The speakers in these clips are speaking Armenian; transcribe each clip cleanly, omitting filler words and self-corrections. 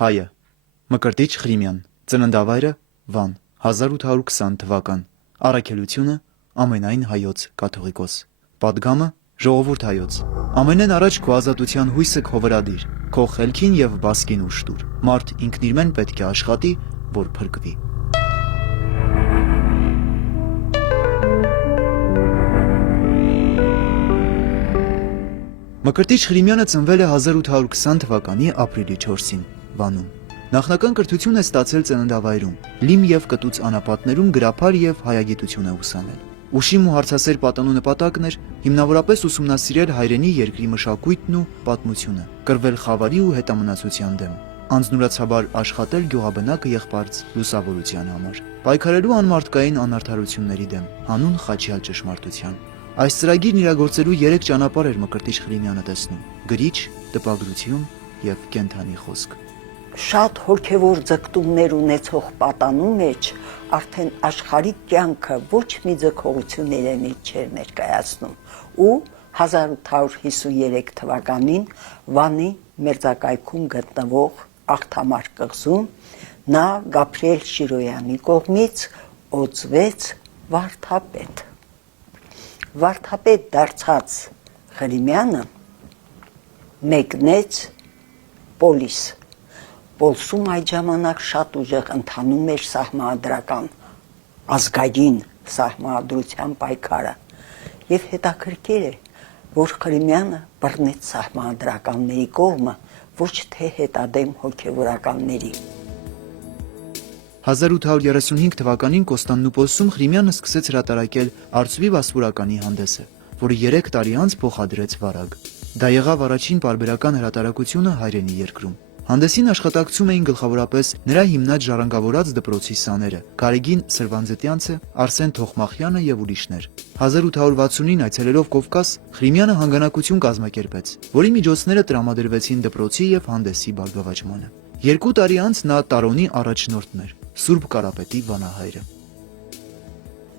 Հայը Մկրտիչ Ղրիմյան Ծննդավայրը Վան 1820 թվական Առաքելությունը ամենայն հայոց կաթողիկոս Պատգամը ժողովուրդ հայոց Ամենեն առաջ քո ազատության հույսը քո վրա դիր Քո խելքին եւ բասկին ուժ տուր Մարդ ինքն իր մեն պետք է աշխատի որ փրկվի Մկրտիչ Ղրիմյանը ծնվել է 1820 թվականի ապրիլի 4-ին Վանում Նախնական կրթություն է ստացել ծննդավայրում Լիմ եւ կտուց անապատներում գրափար եւ հայագիտություն է ուսանել Ուշիմ ու հարցասեր պատանու նպատակն էր հիմնավորապես ուսումնասիրել հայրենի երկրի մշակույթն ու պատմությունը, կռվել խավարի ու հետամնացության դեմ, անձնուրացաբար աշխատել գյուղաբնակը եղբարց լուսավորության համար, պայքարելու անմարդկային անարդարությունների դեմ, հանուն խաչյալ ճշմարտության։ Այս ծրագիրն իրագործելու 3 ճանապարհ էր Մկրտիչ Ղրիմյանը տեսնում՝ գրիչ, տպագրություն եւ կենթանի խոսք։ Շատ հոգևոր ձգտումներ ունեցող պատանու մեջ արդեն աշխարհիկ կյանքը ոչ մի ձգողություն իրենից չէր ներկայացնում ու 1853 թվականին Վանի մերձակայքում գտնվող Աղթամար կղզում նա Գաբրիել Շիրոյանի կողմից օծվեց վարդապետ։ Վարդապետ դարձած Ղրիմյանը մեկնեց Պոլիս Պոլսում այդ ժամանակ շատ ուժեղ ընթանում էր սահմանադրական ազգային սահմանադրության պայքարը եւ հետաքրքիր է որ Ղրիմյանը բռնեց սահմանադրականների կողմը ոչ թե հետադեմ հոգեվորականների 1835 թվականին Կոստանդնուպոլսում Ղրիմյանը սկսեց հրատարակել Արծվի Վասպուրականի հանդեսը, որը 3 տարի անց փոխադրեց Վարագ։ Դա եղավ առաջին պարբերական հրատարակությունը հայրենի երկրում։ Հանդեսին աշխատակցում էին գլխավորապես նրա հիմնած ժառանգավորած դպրոցի սաները՝ Գարեգին Սրվանձետյանցը, Արսեն Թոխմախյանը եւ ուրիշներ։ 1860-ին այցելելով Կովկաս, Ղրիմյանը հանգանակություն կազմակերպեց, որի միջոցները տրամադրվեցին դպրոցի եւ հանդեսի բարգավաճմանը։ 2 տարի անց նա Տարոնի առաջնորդն էր, Սուրբ Կարապետի վանահայրը։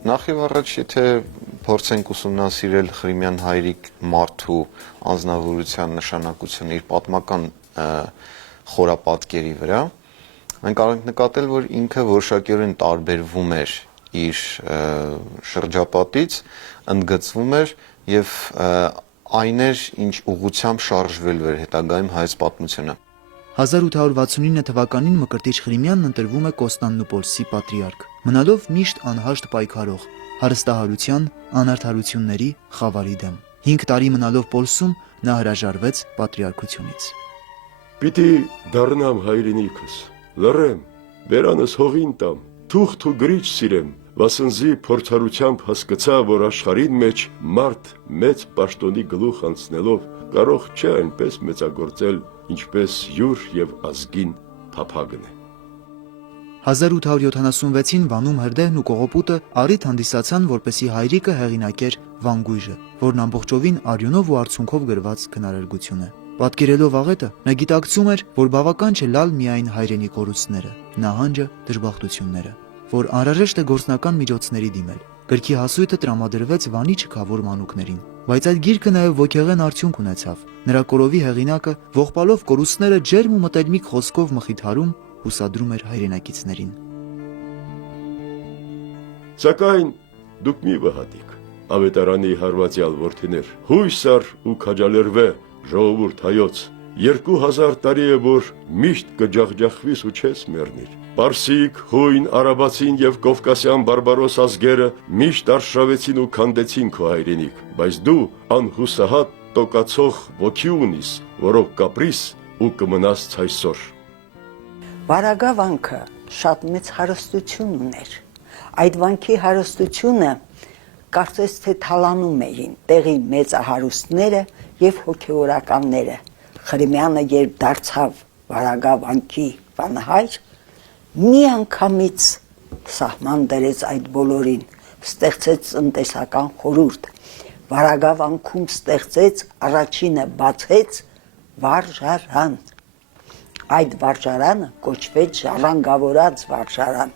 Նախ եւ առաջ եթե փորձենք ուսումնասիրել Ղրիմյան հայրիկ մարդու անձնավորության նշանակությունը իր պատմական խորապատկերի վրա, մենք կարող ենք նկատել, որ ինքը որոշակիորեն տարբերվում էր իր շրջապատից, ընդգծվում էր եւ այն էր, ինչ ուղղությամբ շարժվելու էր հետագայում հայոց պատմությունը։ 1869 թվականին Մկրտիչ Ղրիմյանն ընտրվում է Կոստանդնուպոլսի պատրիարք, մնալով միշտ անհաշտ պայքարող, հարստահարության, անարդարությունների, խավարի դեմ։ 5 տարի մնալով Պոլսում նա հրաժարվեց պատրիարքությունից։ Պիտի դառնամ հայրենիքս, լռեմ, բերանս հողին տամ, թուղթ ու գրիչ սիրեմ, վասնզի փորձառությամբ հասկացա, որ աշխարհին մեջ մարդ մեծ պաշտոնի գլուխ անցնելով կարող չէ այնպես մեծագործել, ինչպես յուր եւ ազգին փափագն է։ 1876-ին Վանում հրդեհն ու կողոպուտը առիթ հանդիսացան, որպեսի հայրիկը հեղինակեր Վանգույժը, որն ամբողջովին արյունով ու արցունքով գրված քնարերգություն է։ Պատկերելով աղետը, նա գիտակցում էր, որ բավական չէ լալ միայն հայրենի կորուստները, նահանջը, դժբախտությունները, որ անհրաժեշտ է գործնական միջոցների դիմել։ Գրքի հասույթը տրամադրվեց Վանի չքավոր մանուկներին, բայց այդ գիրքը նաև ոգեղեն արդյունք ունեցավ։ Նրա կորովի հեղինակը ողբալով կորուստները ջերմ ու մտերմիկ խոսքով մխիթարում հուսադրում էր հայրենակիցներին։ Սակայն դուք մի վհատիկ, ավետարանի հարվածյալ որդիներ, հույս առ ու քաջալերվե ժողովուրդ հայոց, 2000 տարի է, որ միշտ կջախջախվիս ու չես մեռնիր։ Պարսիկ, հույն, արաբացին եւ կովկասյան բարբարոս ազգերը միշտ արշավեցին ու քանդեցին քո հայրենիք, բայց դու անհուսահատ տոկացող ոգի ունիս, որով կապրիս ու կմնաս ցայսօր։ Վարագա վանքը շատ մեծ հարստություն ուներ։ Այդ վանքի հարստությունը կարծես թե թալանում էին տեղի մեծահարուստները եւ հոգեվորականները։ Ղրիմյանը երբ դարձավ Վարագա վանքի վանահայր, մի անգամից սահման դրեց այդ բոլորին, ստեղծեց տնտեսական խորհուրդ, Վարագա վանքում ստեղծեց, առաջինը բացեց վարժարան։ Այդ վարժարանը կոչվեց ժառանգավորած վարժարան։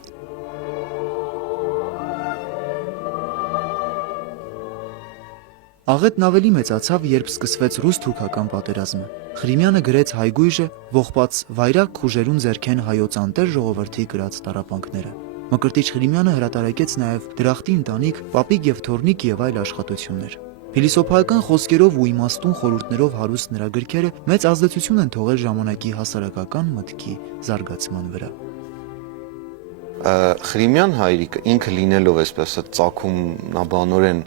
Աղետն ավելի մեծացավ, երբ սկսվեց ռուս-թուրքական պատերազմը։ Ղրիմյանը գրեց հայգույժը, ողբած վայրակ խուժերուն ձեռքեն հայոց անտեր ժողովրդի գրած տառապանքները։ Մկրտիչ Ղրիմյանը հրատարակեց նաև դրախտի ընտանիք, պապիկ եւ թորնիկ եւ այլ աշխատություններ։ Փիլիսոփայական խոսքերով ու իմաստուն խորհուրդներով հարուստ նրա գրքերը մեծ ազդեցություն են թողել ժամանակի հասարակական մտքի զարգացման վրա։ Ղրիմյան հայրիկը ինքը լինելով այսպես ծագումնաբանորեն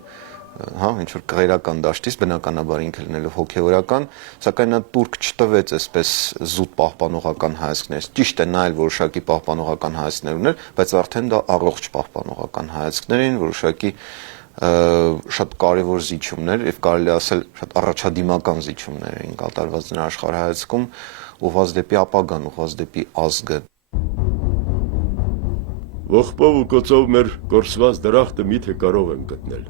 ինչ որ կղերական դաշտից բնականաբար ինքը լինելով հոգեորական, սակայն նա турք չտվեց այսպես զուտ պահպանողական հայացքներ։ Ճիշտ է, նա էլ որոշակի պահպանողական հայացքներ ուներ, բայց արդեն դա առողջ պահպանողական հայացքներ էին, որոշակի շատ կարևոր զիջումներ եւ կարելի ասել շատ առաջադիմական զիջումներ էին կատարված նրա աշխարհայացքում, ուղղված դեպի ապագան, ուղղված դեպի ազգը։ Ողբով ու կոծով մեր կորսված դրախտը միթե կարող են գտնել։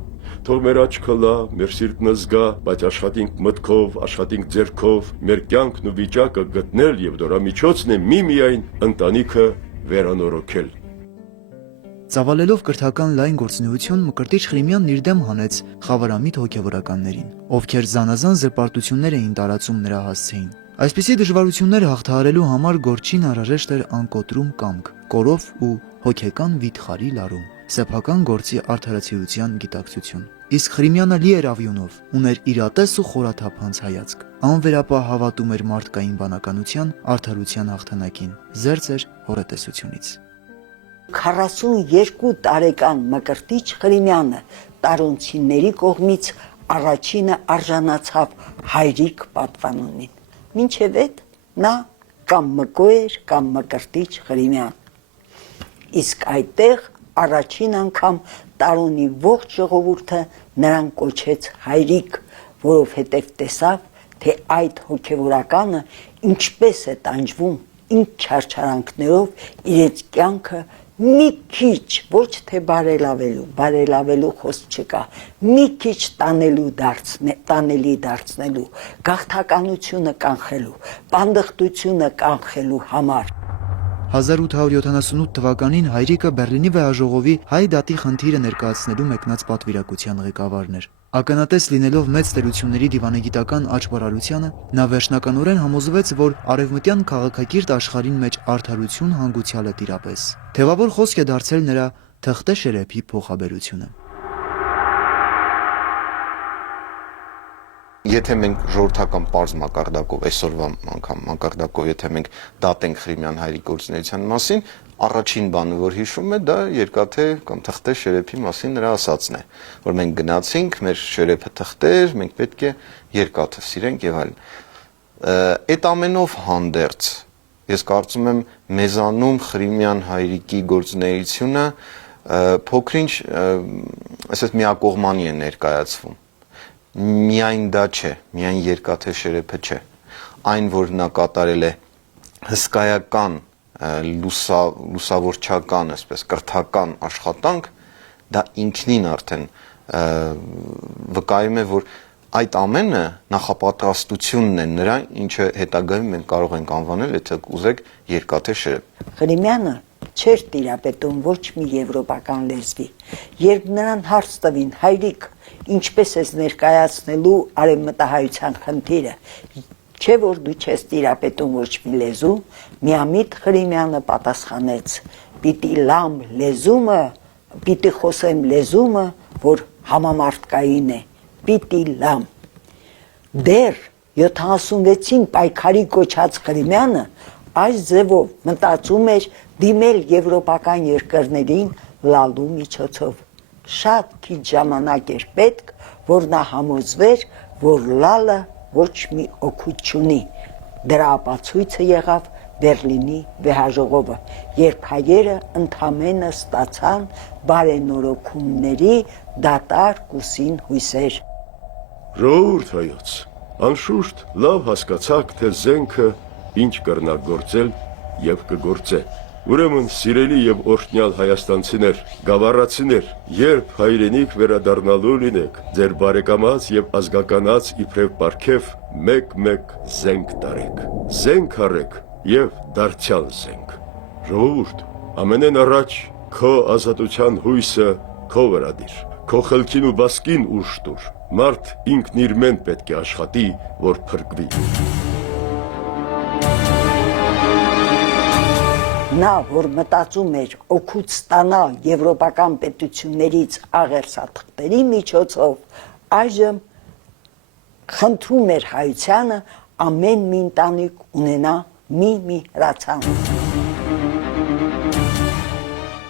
Թող մեր աչքը լա, մեր սիրտը զգա, բայց աշխատենք մտքով, աշխատենք ձեռքով, մեր կյանքն ու վիճակը գտնել եւ դրա միջոցն է միմիայն ընտանիքը վերանորոգել։ Ծավալելով կրթական լայն գործունեություն, Մկրտիչ Ղրիմյանն իր դեմ հանեց խավարամիտ հոգևորականներին, ովքեր զանազան զրպարտություններ էին տարածում նրա հասցեին։ Այսպիսի դժվարությունները հաղթահարելու համար գործին անհրաժեշտ էր անկոտրում կամք, կորով ու հոգեկան վիթխարի լարում, սեփական գործի արդարացիության գիտակցություն։ Իսկ Ղրիմյանը լի էր ավյունով, ուներ իրատես ու խորաթափանց հայացք, անվերապահ հավատում էր մարդկային բանականության, արդարության հաղթանակին, զերծ էր հորատեսությունից։ 42 տարեկան Մկրտիչ Ղրիմյանը տարոնցիների կողմից առաջինը արժանացավ հայրիկ պատվանունին։ Մինչև այդ նա կամ Մկո էր, կամ Մկրտիչ Ղրիմյան։ Իսկ այդտեղ առաջին անգամ տարոնի ողջ ժողովուրդը նրան կոչեց հայրիկ, որովհետև տեսավ, թե այդ հոգևորականը ինչպես է տանջվում, ինչ չարչարանքներով իրենց կյանքը մի քիչ, ոչ թե բարելավելու խոսք չկա, մի քիչ տանելի դարձնելու, գաղթականությունը կանխելու, պանդխտությունը կանխելու համար։ 1878 թվականին հայրիկը Բեռլինի վեհաժողովի հայ դատի խնդիրը ներկայացնելու մեկնած պատվիրակության ղեկավարն էր։ Ականատես լինելով մեծ տերությունների դիվանագիտական աճբարարությանը, նա վերջնականորեն համոզվեց, որ արևմտյան քաղաքակիրթ աշխարհին մեջ արդարություն հանգուցյալը տիրապես։ Թևավոր խոսք է դարձել նրա թղթե շերեփի փոխաբերությունը։ Եթե մենք ժողովրդական պարզ մակարդակով, այսօրվա անգամ մակարդակով, եթե մենք դատենք Ղրիմյան հայրի գործունեության մասին, առաջին բանը, որ հիշում է, դա երկաթե կամ թղթե շերեփի մասին նրա ասածն է, որ մենք գնացինք, մեր շերեփը թղթեր, մենք պետք է երկաթե սիրենք եւ այլն։ Այդ ամենով հանդերձ, ես կարծում եմ մեզանում Ղրիմյան հայրիկի գործունեությունը փոքրինչ, այսպես միակողմանի է ներկայացվում։ Միայն դա չէ, միայն երկաթե շերեփը չէ, այն որ նա կատարել է հսկայական լուսավորչական, այսպես կրթական աշխատանք, դա ինքնին արդեն վկայում է, որ այդ ամենը նախապատրաստությունն է նրա, ինչը հետագայում մենք կարող ենք անվանել, եթե կուզեք, երկաթե շերեփ։ Ղրիմյանը չէր տիրապետում ոչ մի եվրոպական լեզվի, երբ նրան հարց տվին հայրիկ, ինչպես ես ներկայացնելու արևմտահայության խնդիրը, չէ որ դու չես տիրապետում ոչ մի լեզու, միամիտ Ղրիմյանը պատասխանեց. պիտի լամ լեզումը, պիտի խոսեմ լեզումը, որ համամարտկային է, պիտի լամ։ Դեռ 76-ին պայքարի կոչած Ղրիմյանը այս ձևով մտածում էր դիմել եվրոպական երկրներին լալու միջոցով։ Շատ քիչ ժամանակ էր պետք, որ նա համոզվեր, որ լալը ոչ մի օգուտ չունի։ Դրա ապացույցը եղավ Բեռլինի վեհաժողովը, երբ հայերը ընդամենը ստացան բարենորոգումների դատարկ ուսին հույսեր։ Ժողովուրդ հայոց, անշուշտ լավ հասկացաք, թե զենքը ինչ կրնա գործել եւ կգործե։ Ուրեմն սիրելի եւ օրհնյալ հայաստանցիներ, գավառացիներ, երբ հայրենիք վերադառնալու լինեք, ձեր բարեկամած եւ ազգականած իբրև պարգև մեկ-մեկ զենք տարեք, զենք արեք եւ դարձյալ զենք։ Ժողովուրդ, ամենեն առաջ քո ազատության հույսը քո վրա դիր, քո խելքին ու բասկին ուժ տուր, Մարդ ինքն իր մեն պետք է աշխատի, որ փրկվի։ Նա, որ մտածում էր օգուտ ստանալ եվրոպական պետություններից աղերսաթղթերի միջոցով, այժմ խնդրում էր հայությանը ամեն մի ընտանիք ունենա մի հրացան։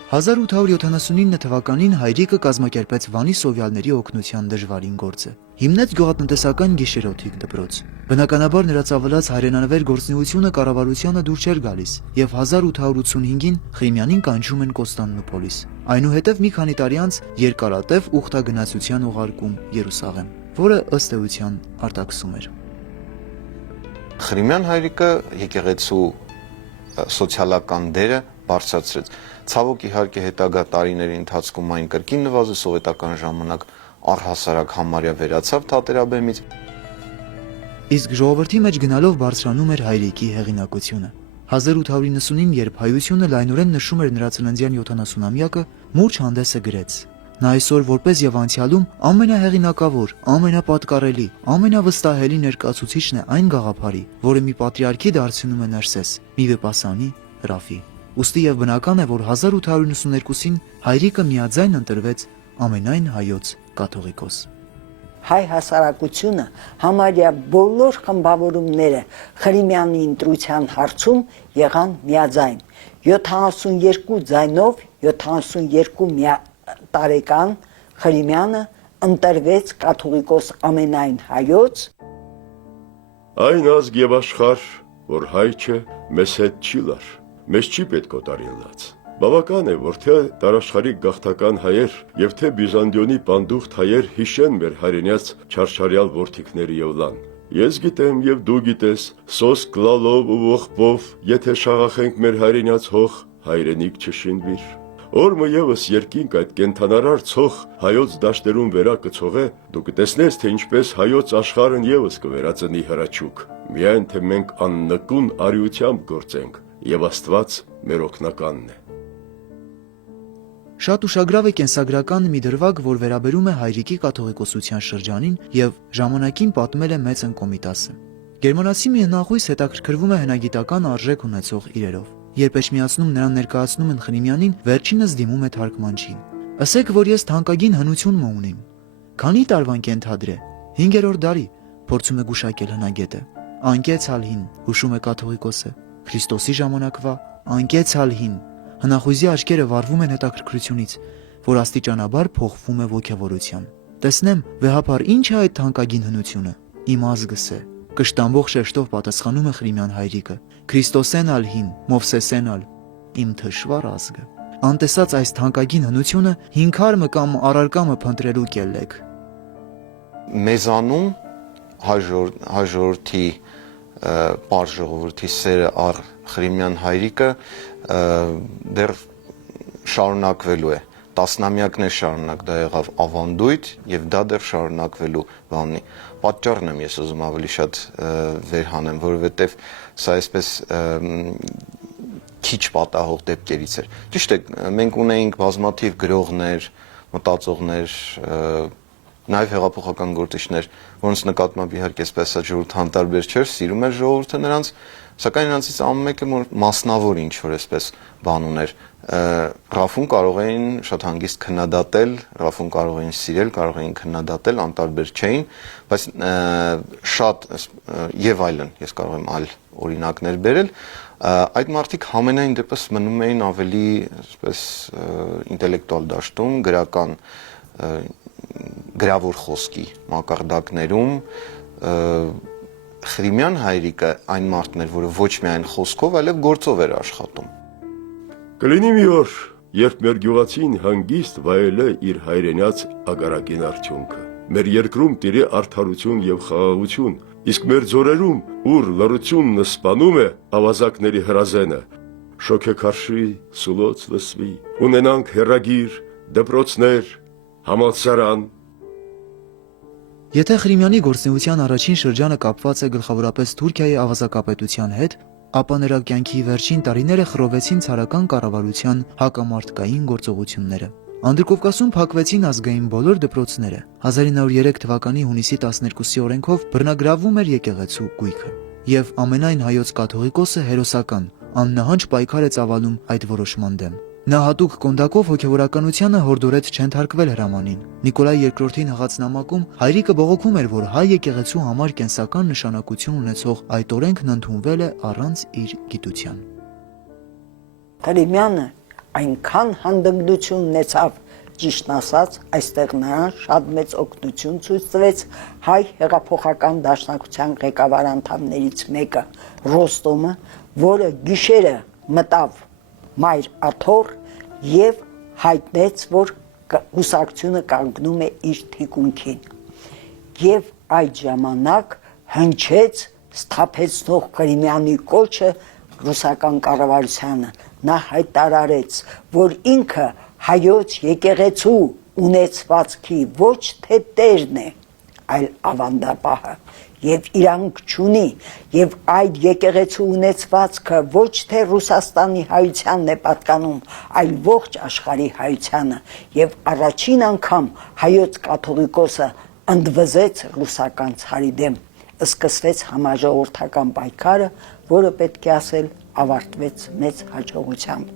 1879 թվականին հայրիկը կազմակերպեց Վանի սովյալների օգնության դժվարին գործը։ Հիմնեց գյուղատնտեսական գիշերօթիկ դպրոց։ Բնականաբար նրա ծավալած հայրենանվեր գործունեությունը կառավարությանը դուր չէր գալիս, եւ 1885-ին Խրիմյանին կանչում են Կոստանդնուպոլիս։ Այնուհետև մի քանի տարի անց երկարատև ուխտագնացության ուղարկում Երուսաղեմ, որը ըստ էության արտաքսում էր։ Խրիմյան հայրիկը եկեղեցու սոցիալական դերը բարձրացրեց։ Ցավոք իհարկե հետագա տարիների ընթացքում այն կրկին նվազեց, սովետական ժամանակ առհասարակ համարյա վերացավ թատերաբեմից։ Իսկ ժողովրդի մեջ գնալով բարձրանում էր հայրիկի հեղինակությունը։ 1890-ին, երբ հայությունը լայնորեն նշում էր նրա ծննդյան 70-ամյակը, մուրջ հանդեսը գրեց. Նա այսօր որպես եւ անցյալում ամենահեղինակավոր, ամենապատկառելի, ամենավստահելի ներկայացուցիչն է այն գաղափարի, որը մի պատրիարքի դարձնում է Ներսես, մի վեպասանի Ռաֆի։ Ուստի եւ բնական է, որ 1892-ին հայրիկը միաձայն ընտրվեց ամենայն հայոց կաթողիկոս։ Հայ հասարակությունը համարյա բոլոր խմբավորումները Խրիմյանի ընտրության հարցում եղան միաձայն։ 72 ձայնով 72 տարեկան Խրիմյանը ընտրվեց կաթողիկոս ամենայն հայոց։ Այն ազգ եւ աշխարհ, որ հայ չէ, մեզ հետ չի լար, մեզ չի պետք օտարելած։ Բավական է, որ թե տարաշխարհիկ գաղթական հայեր եւ թե Բյուզանդիոնի պանդուխտ հայեր հիշեն մեր հայրենյաց չարչարյալ որդիքների յոլան։ Ես գիտեմ եւ դու գիտես, սոսկ լալով ու ողբով, եթե շաղախենք մեր հայրենյաց հող, հայրենիք չշինվիր։ Օրմը եւս երկինք այդ կենթանարար ցող հայոց դաշտերում վերա կցողե, դու կտեսնես, թե ինչպես հայոց աշխարհն եւս կվերածնի հրաչուկ։ Միայն թե մենք աննկուն արիությամբ գործենք, եւ Աստված մեր օգնականն է։ Շատ ուշագրավ է կենսագրական մի դրվագ, որ վերաբերում է հայրիկի կաթողիկոսության շրջանին եւ ժամանակին պատմել է մեծ ընկոմիտասը։ Գերմանացի մի հնախույս հետաքրքրվում է հնագիտական արժեք ունեցող իրերով։ Երբ էջմիածնում նրան ներկայացնում են Խրիմյանին, վերջինս դիմում է թարգմանչին։ Ասեք, որ ես թանկագին հնություն ունիմ։ Քանի տարվան կենթադրե։ 5-րդ դարի, փորձում է գուշակել հնագետը։ Անկեցալհին, հուշում է կաթողիկոսը։ Քրիստոսի ժամանակվա անկեցալհին։ Հնախույզի աչքերը վառվում են հետաքրքրությունից, որ աստիճանաբար փոխվում է ոգևորության։ Տեսնեմ, վեհապար ինչ է այդ թանկագին հնությունը։ Իմ ազգս է։ Կշտամբող շեշտով պատասխանում է Խրիմյան հայրիկը։ Քրիստոսեն ալհին, Մովսեսեն ալ, իմ թշվառ ազգը։ Անտեսած այս թանկագին հնությունը հինքարմը կամ առարկամը փնտրելու կելլեք։ Մեզանում հայ ժողովրդի պար ժողովրդի սերը առ Խրիմյան հայրիկը դեռ շարունակվելու է, տասնամյակներ շարունակ դա եղավ ավանդույթ եւ դա դեռ շարունակվելու բանի։ Պատճառն եմ ես ուզում ավելի շատ վերհանեմ, որովհետեւ սա այսպես քիչ պատահող դեպքերից էր։ Ճիշտ է, մենք ունեինք բազմաթիվ գրողներ, մտածողներ, նաև հեղափոխական գործիչներ, որոնց նկատմամբ իհարկե այսպես ժողովուրդը անտարբեր չէր, սիրում էր ժողովուրդը նրանց, սակայն նրանցից ամեն մեկը մասնավոր ինչ որ այսպես բան ուներ։ Ռաֆուն կարող էին շատ հանգիստ քննադատել, Ռաֆուն կարող էին սիրել, կարող էին քննադատել, անտարբեր չէին, բայց շատ եւ այլն, ես կարող եմ այլ օրինակներ բերել, այդ մարդիկ համենայն դեպս մնում էին ավելի այսպես ինտելեկտուալ դաշտում, գրական գրավոր խոսքի մակարդակներում Խրիմյան հայրիկը այն մարդն էր, որը ոչ միայն խոսքով, այլև գործով էր աշխատում։ Կլինի մի օր, երբ մեր գյուղացին հանգիստ վայելե իր հայրենյաց ագարակին արդյունքը։ Մեր երկրում տիրի արդարություն եւ խաղաղություն, իսկ մեր ձորերում, ուր լռությունն սպանում է ավազակների հրազենը, շոքեքարշի սուլոց լսվի, ունենանք հեռագիր, դպրոցներ, համալսարան։ Եթե Խրիմյանի գործունեության առաջին շրջանը կապված է գլխավորապես Թուրքիայի ավազակապետության հետ, ապա նրա կյանքի վերջին տարիները խռովեցին ցարական կառավարության հակամարտկային գործողությունները։ Անդրկովկասում փակվեցին ազգային բոլոր դպրոցները։ 1903 թվականի հունիսի 12-ի օրենքով բռնագրավվում էր եկեղեցու գույքը։ Եվ ամենայն հայոց կաթողիկոսը հերոսական, աննահանջ պայքար է ծավալում այդ որոշման դեմ։ Նա հատուկ կոնդակով հոգևորականությանը հորդորեց չենթարկվել հրամանին։ Նիկոլայ II-ին հղած նամակում հայրիկը բողոքում էր, որ հայ եկեղեցու համար կենսական նշանակություն ունեցող այդ օրենքն ընդունվել է առանց իր գիտության։ Հրիմյանը այնքան հանդգնություն ունեցավ, ճիշտն ասած, այստեղ նրան շատ մեծ օգնություն ցույց տվեց հայ հեղափոխական դաշնակցության ղեկավար անդամներից մեկը Ռոստոմը, որը գիշերը մտավ Մայր Աթոռ եւ հայտնեց, որ հուսակցությունը կանգնում է իր թիկունքին։ Եվ այդ ժամանակ հնչեց սթափեցնող Կրիմյանի կոչը ռուսական կառավարությանը։ Նա հայտարարեց, որ ինքը հայոց եկեղեցու ունեցվածքի ոչ թե տերն է, այլ ավանդապահը, եւ իրանք չունի, եւ այդ եկեղեցու ունեցվածքը ոչ թե Ռուսաստանի հայությանն է պատկանում, այլ ողջ աշխարհի հայությանը, եւ առաջին անգամ հայոց կաթողիկոսը ընդվզեց ռուսական ցարի դեմ։ Սկսվեց համաժողովրդական պայքարը, որը պետք է ասել ավարտվեց մեծ հաջողությամբ։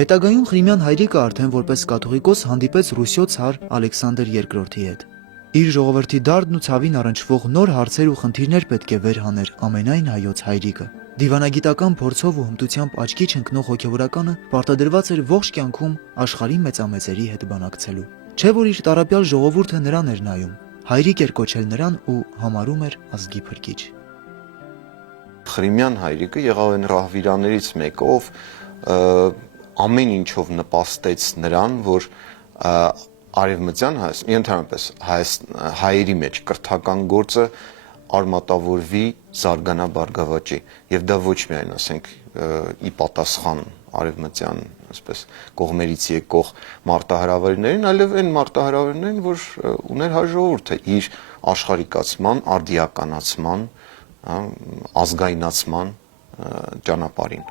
Հետագայում Ղրիմյան հայրիկը արդեն որպես կաթողիկոս հանդիպեց Ռուսիո ցար Ալեքսանդր II-ի հետ։ Իր ժողովրդի դարդն ու ցավին առնչվող նոր հարցեր ու խնդիրներ պետք է վեր հաներ ամենայն հայոց հայրիկը։ Դիվանագիտական փորձով ու հմտությամբ աչքի չընկնող հոգևորականը պարտադրված էր ողջ կյանքում աշխարհի մեծամեծերի հետ բանակցելու։ Չէ՞ որ իր տառապյալ ժողովուրդը նրան էր նայում, հայրիկ էր կոչել նրան ու համարում էր ազգի փրկիչ։ Ղրիմյան հայրիկը եղավ այն ռահվիրաներից մեկը, ով ամեն ինչով նպաստեց նրան, որ արևմտյան Հայաստան, ընդհանրապես հայերի մեջ կրթական գործը արմատավորվի, զարգանա, բարգավաճի, եւ դա ոչ միայն, ասենք, ի պատասխան արևմտյան, այսպես, կողմերից եկող մարտահրավերներին, այլև այն մարտահրավերներին, որ ուներ հայ ժողովուրդը իր աշխարհիկացման, արդիականացման, ազգայնացման ճանապարհին։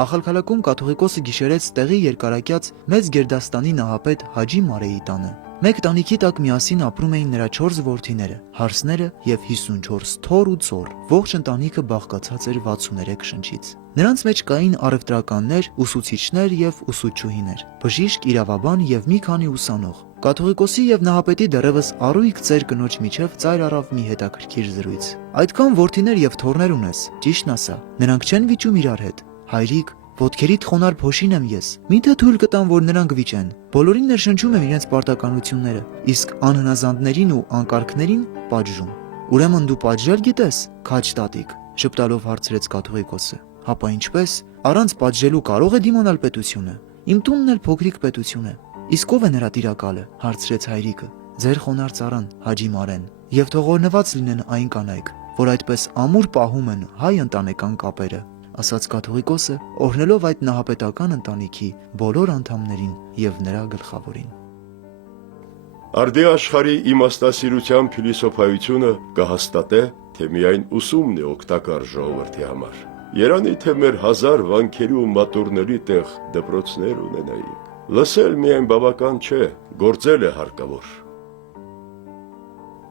Ախալքալաքում կաթողիկոսը գիշերեց տեղի երկարակյաց մեծ Գերդաստանի նահապետ Հաջի Մարեի տանը։ Մեկ տանիքի տակ միասին ապրում էին նրա 4 որդիները, հարսները եւ 54 թոռ ու ծոռ։ Ողջ ընտանիքը բաղկացած էր 63 շնչից։ Նրանց մեջ կային առևտրականներ, ուսուցիչներ եւ ուսուցչուհիներ, բժիշկ, իրավաբան եւ մի քանի ուսանող։ Կաթողիկոսի եւ նահապետի դեռևս առույգ ծեր կնոջ միջև ծայր առավ մի հետաքրքիր զրույց։ Այդքան որդիներ եւ թոռներ ունես, ճիշտն ասա, նրանք չեն վիճում իրար հետ։ Հայրիկ, ոտքերիդ խոնար փոշին եմ ես։ Միթե թույլ կտամ, որ նրանք վիճեն։ Բոլորին ներշնչում եմ իրենց պարտականությունները, իսկ անհնազանդներին ու անկարգներին պատժում։ Ուրեմն դու պատժել գիտես, քաջ տատիկ, շփտալով հարցրեց կաթողիկոսը։ Հապա ինչպես, առանց պատժելու կարող է դիմանալ պետությունը։ Իմ տունն էլ փոքրիկ պետություն է։ Իսկ ով է նրա տիրակալը, հարցրեց հայրիկը։ Ձեր խոնար ծառան, Հաջի Մարեն, եւ թող օրհնված լինեն այն կանայք, որ այդպես ամուր պահում են հայ ընտանեկան կապերը, ասաց կաթողիկոսը, օրհնելով այդ նահապետական ընտանիքի բոլոր անդամներին եւ նրա գլխավորին։ Արդի աշխարհի իմաստասիրության փիլիսոփայությունը կհաստատե, թե միայն ուսումն է օգտակար ժողովրդի համար։ Երանի թե մեր 1000 վանքերի ու մատուրների տեղ դպրոցներ ունենայինք։ Լսել միայն բավական չէ, գործել է հարկավոր։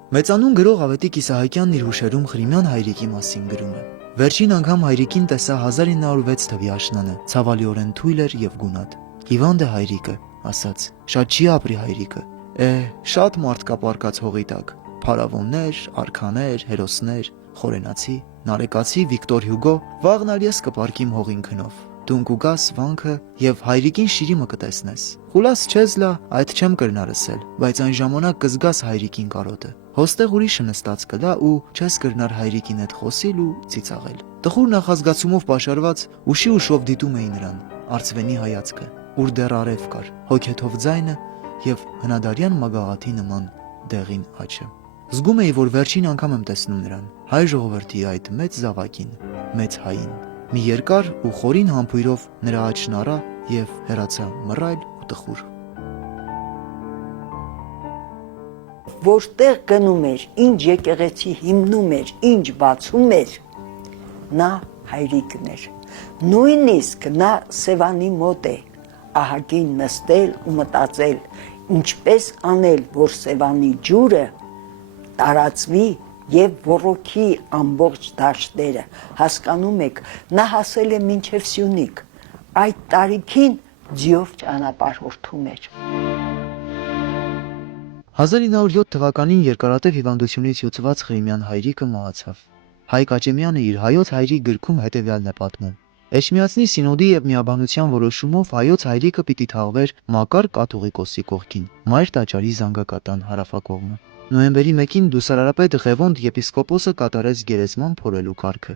Մեծանուն գրող Ավետիք Իսահակյանն իր հուշերում Ղրիմյան հայրիկի մասին գրում է. Վերջին անգամ հայրիկին տեսա 1906 թվի աշնանը, ցավալիորեն թույլ էր եւ գունատ։ Հիվանդ է հայրիկը, ասաց, շատ չի ապրի հայրիկը։ Շատ մարդ կա պարկած հողի տակ, փարավոններ, արքաներ, հերոսներ, խորենացի, նարեկացի, Վիկտոր Հյուգո, վաղն ալ ես կպարկիմ հողին քնով։ Դու կուգաս վանքը եւ հայրիկին շիրիմը կտեսնես։ Խուլաս չես լա, այդ չեմ կրնարսել, բայց այն ժամանակ կզգաս հայրիկին կարոտը։ Հոստեղ ուրիշը նստած կլա ու չես կրնար հայրիկին հետ խոսիլ ու ծիծաղել։ Տխուր նախազգացումով պաշարված ուշի ուշով դիտում էի նրան, արծվենի հայացքը, ուր դեռ արև կար, հոգեթով ձայնը եւ հնադարյան մագաղաթի նման դեղին աչը։ Զգում էի, որ վերջին անգամ եմ տեսնում նրան, հայ ժողովրդի այդ մեծ զավակին, մեծ հային։ Մի երկար ու խորին համբույրով նրա աչքն առա եւ հեռացա մռայլ ու տխուր։ Որտեղ գնում էր, ինչ եկեղեցի հիմնում էր, ինչ բացում էր, նա հայրիկն էր։ Նույնիսկ նա Սևանի մոտ է ահագին նստել ու մտածել, ինչպես անել, որ Սևանի ջուրը տարածվի եւ ոռոգի ամբողջ դաշտերը։ Հասկանում եք, նա հասել է մինչև Սյունիք, այդ տարիքին ձիով ճանապարհորդում էր։ 1907 թվականին երկարատև հիվանդությունից հյուծված Ղրիմյան հայրիկը մահացավ։ Հայկ Աճեմյանը իր հայոց հայրիկ գրքում հետևյալն է պատմում. Էջմիածնի սինոդի եւ միաբանության որոշումով հայոց հայրիկը պիտի թաղվեր Մակար կաթողիկոսի կողքին, Մայր տաճարի զանգակատան հարավակողմը։ Նոյեմբերի 1-ին դուսարարապետ Ղևոնդ եպիսկոպոսը կատարեց գերեզման փորելու կարգը։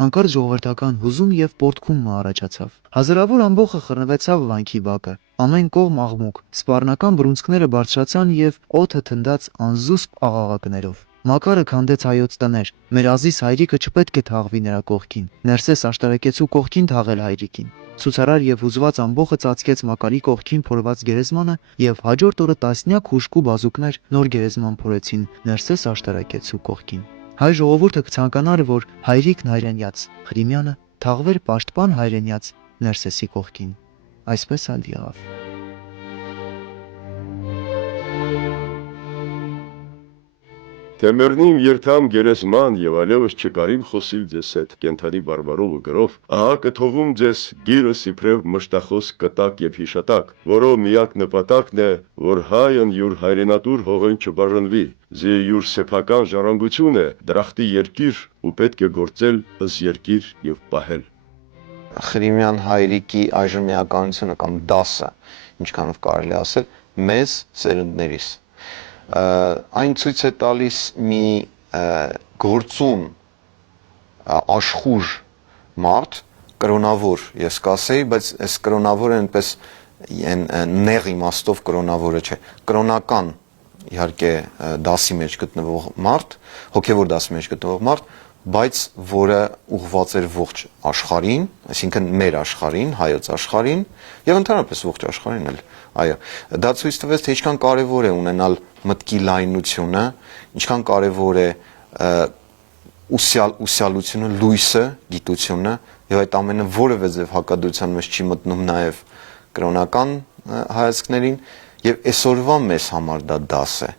Հանկարծ ժողովրդական հուզում եւ պորտքումը առաջացավ։ Հազարավոր ամբոխը խռնվեցավ վանքի բակը։ Ամեն կողմ աղմուկ, սպառնական բռունցքները բարձրացան եւ օդը թնդաց անզուսպ աղաղակներով։ Մակարը քանդեց հայոց տներ։ Մեր ազիզ հայրիկը չպետք է թաղվի նրա կողքին։ Ներսես աշտարակեցու կողքին թաղել հայրիկին։ Ցուցարար եւ հուզված ամբոխը ծածկեց Մակարի կողքին փորված գերեզմանը եւ հաջորդ օրը տասնյակ հուժկու բազուկներ նոր գերեզման փորեցին Ներսես աշտարակեցու կողքին։ Հայ ժողովուրդը կցանկանար, որ հայրիկն հայրենյաց, Ղրիմյանը թաղվեր պաշտպան հայրենյաց Ներսեսի կողքին։ Այսպես ալ եղավ։ Թեմերնիմ երթամ գերեզման եւ այլևս չկարիմ խոսիլ ձեզ հետ կենթանի բարբարովը գրով, ահա կթողում ձեզ գիրը սիփրև մշտախոս կտակ եւ հիշատակ, որով միակ նպատակն է, որ հայն յուր հայրենատուր հողեն չբաժանվի, զի յուր սեփական ժառանգություն է դրախտի երկիր ու պետք է գործել ըս երկիր եւ պահել։ Ղրիմյան հայրիկի այժմ միականությունը կամ դասը, ինչքանով կարելի ասել, մեզ սերունդներիս այն ցույց է տալիս մի գործուն աշխուժ մարդ, կրոնավոր, ես կասեի, բայց այս կրոնավորը այնպես նեղ իմաստով կրոնավորը չէ, կրոնական իհարկե դասի մեջ գտնվող մարդ, հոգևոր դասի մեջ գտնվող մարդ, բայց որը ուղղված էր ողջ աշխարհին, այսինքն մեր աշխարհին, հայոց աշխարհին եւ ընդհանրապես ողջ աշխարհին էլ, այո, դա ցույց տվեց, թե ինչքան կարեւոր է ունենալ մտքի լայնությունը, ինչքան կարեւոր է ուսյալությունը, լույսը, գիտությունը եւ այդ ամենը որևէ ձև հակադրության մեջ չի մտնում նաեւ կրոնական հայացքներին եւ այսօրվա մեզ համար դա դաս է։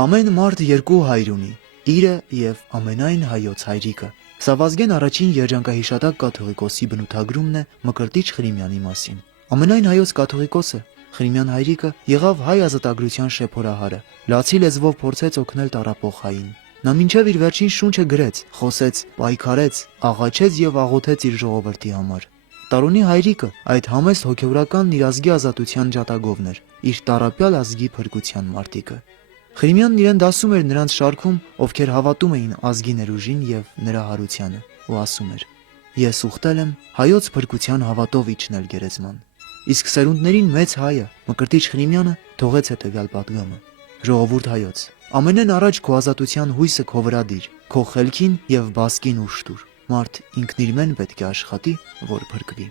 Ամեն մարդ երկու հայր ունի՝ իրը եւ ամենայն հայոց հայրիկը։ Սա Վազգեն առաջին երջանկահիշատակ կաթողիկոսի բնութագրումն է Մկրտիչ Ղրիմյանի մասին։ Ամենայն հայոց կաթողիկոսը Ղրիմյան հայրիկը եղավ հայ ազատագրության շեփորահարը, լացի լեզվով փորձեց օգնել տառապող հային։ Նա մինչև իր վերջին շունչը գրեց, խոսեց, պայքարեց, աղաչեց եւ աղոթեց իր ժողովրդի համար։ Տարոնի հայրիկը այդ համեստ հոգեորական իր ազգի ազատության ջատագովն էր, իր տառապյալ ազգի փրկության մարտիկը։ Ղրիմյանն իրեն դասում էր նրանց շարքում, ովքեր հավատում էին ազգի ներուժին եւ նրա հարությանը, ու ասում էր. Ես ուխտել եմ հայոց փրկության հավատով իջնել գերեզման։ Իսկ սերունդներին մեծ հայը, Մկրտիչ Ղրիմյանը, թողեց հետեւյալ պատգամը. Ժողովուրդ հայոց, ամենեն առաջ քո ազատության հույսը քո վրա դիր, քո խելքին եւ բասկին ուշ տուր։ Մարդ ինքն իր մեն պետք է աշխատի, որ փրկվի։